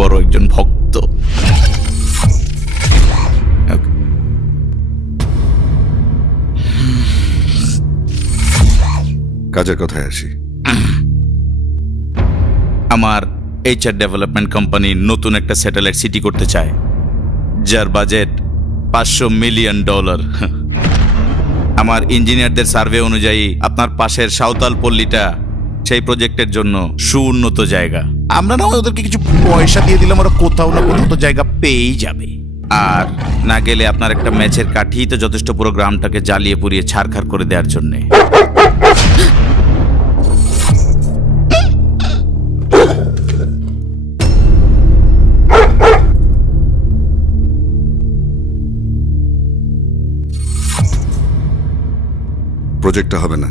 বড় একজন ভক্ত। কাজের কথায় আসি। আমার HR ডেভেলপমেন্ট কোম্পানি নতুন একটা স্যাটেলাইট সিটি করতে চায়, যার বাজেট $500 মিলিয়ন। আমার ইঞ্জিনিয়ারদের সার্ভে অনুযায়ী আপনার পাশের সাঁওতাল পল্লীটা সেই প্রজেক্টের জন্য সুউন্নত জায়গা। আমরা না ওদেরকে কিছু পয়সা দিয়ে দিলাম, ওরা কোথাও না কোথাও তো জায়গা পেয়েই যাবে। আর না গেলে আপনার একটা ম্যাচের কাঠি তো যথেষ্ট পুরো গ্রামটাকে জ্বালিয়ে পুড়িয়ে ছারখার করে দেওয়ার জন্যে। প্রজেক্টটা হবে না।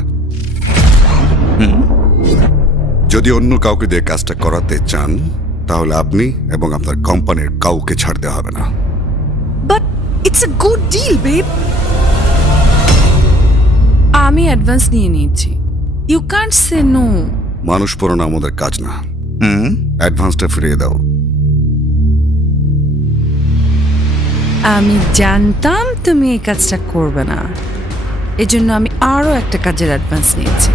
যদি অন্য কাউকে দিয়ে কাজটা করাতে চান তাহলে আপনি এবং আপনার কোম্পানির কাউকে ছাড়তে হবে না। But it's a good deal babe. আমি অ্যাডভান্স নিয়ে নিয়েছি, ইউ ক্যান্ট সে নো। মানুষ পড়ানো আমাদের কাজ না, অ্যাডভান্সটা ফিরিয়ে দাও। আমি জানতাম তুমি এই কাজটা করবে না, এজন্য আমি আরো একটা কাজের অ্যাডভান্স নিয়েছি।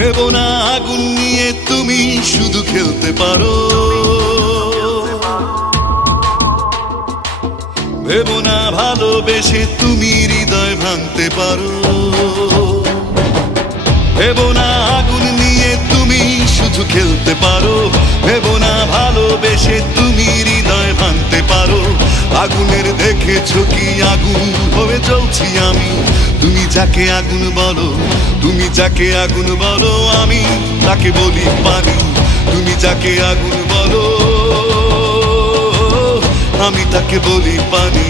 ভেবো না আগুন নিয়ে তুমি শুধু খেলতে পারো, ভেবো না ভালোবেসে তুমি হৃদয় ভাঙতে পারো, ভেবো না আগুন নিয়ে তুমি শুধু খেলতে পারো, ভেবো না ভালোবেসে তুমি হৃদয় ভাঙতে পারো। আগুনের দেখেছো কি আগুন হয়ে জ্বলছি আমি, তুমি যাকে আগুন বলো, তুমি যাকে আগুন বলো, আমি তাকে বলি পানি। তুমি যাকে আগুন বলো, আমি তাকে বলি পানি।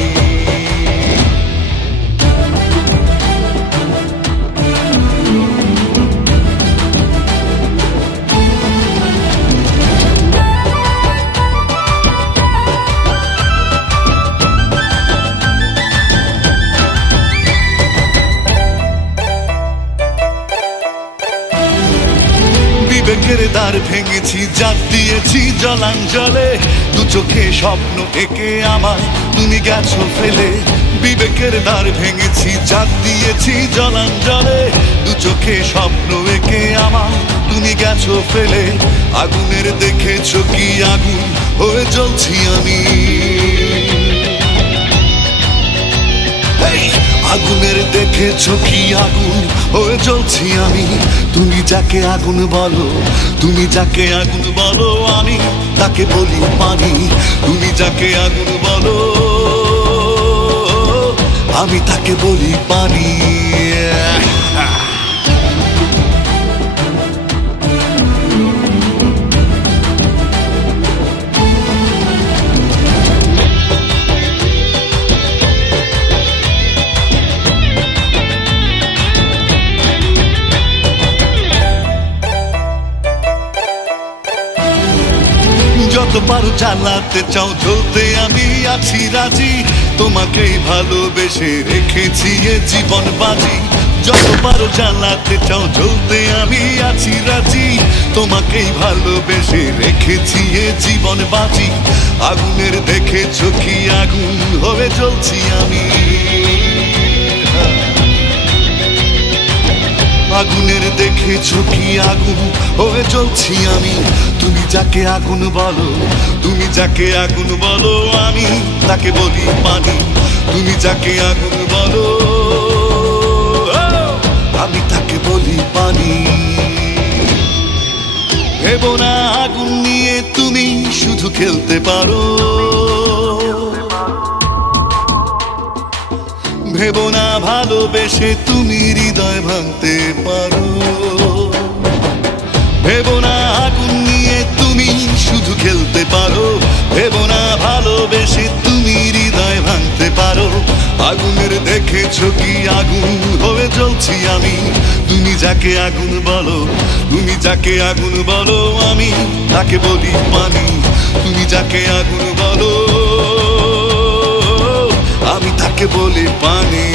বিবেকের দ্বার ভেঙেছি, জাত দিয়েছি জলাঞ্জলে, দু চোখে স্বপ্ন এঁকে আমায় তুমি গেছো ফেলে। বিবেকের দ্বার ভেঙেছি, জাত দিয়েছি জলাঞ্জলে, দু চোখে স্বপ্ন এঁকে আমায় তুমি গেছো ফেলে। আগুনের দেখেছো কি আগুন হয়ে জ্বলছি আমি, আগুনের দেখেছো কি আগুন হয়ে জ্বলছি আমি। তুমি যাকে আগুন বলো, তুমি যাকে আগুন বলো, আমি তাকে বলি পানি। তুমি যাকে আগুন বলো, আমি তাকে বলি পানি। যত পারো জ্বালাতে চাও জ্বলতে আমি আছি রাজি, তোমাকেই ভালোবেসে রেখেছি এ জীবন বাজি। যত পারো জ্বালাতে চাও জ্বলতে আমি আছি রাজি, তোমাকেই ভালোবেসে রেখেছি এ জীবন বাজি। আগুনের দেখেছো কি আগুন হয়ে জ্বলছি আমি, আগুনের দেখেছো কি আগুন হয়ে জ্বলছি আমি। তুমি যাকে আগুন বলো, তুমি যাকে আগুন বলো, আমি তাকে বলি পানি। তুমি যাকে আগুন বলো, আমি তাকে বলি পানি। ভেবো না আগুন নিয়ে তুমি শুধু খেলতে পারো, ভেবো না ভালোবেসে তুমি হৃদয় ভাঙতে পারো, ভেবো না আগুন নিয়ে তুমি শুধু খেলতে পারো, ভেবো না ভালোবেসে তুমি হৃদয় ভাঙতে পারো। আগুনের দেখেছো কি আগুন হয়ে জ্বলছি আমি, তুমি যাকে আগুন বলো, তুমি যাকে আগুন বলো, আমি তাকে বলি পানি। তুমি যাকে আগুন বলো, আমি তাকে বলি পানি।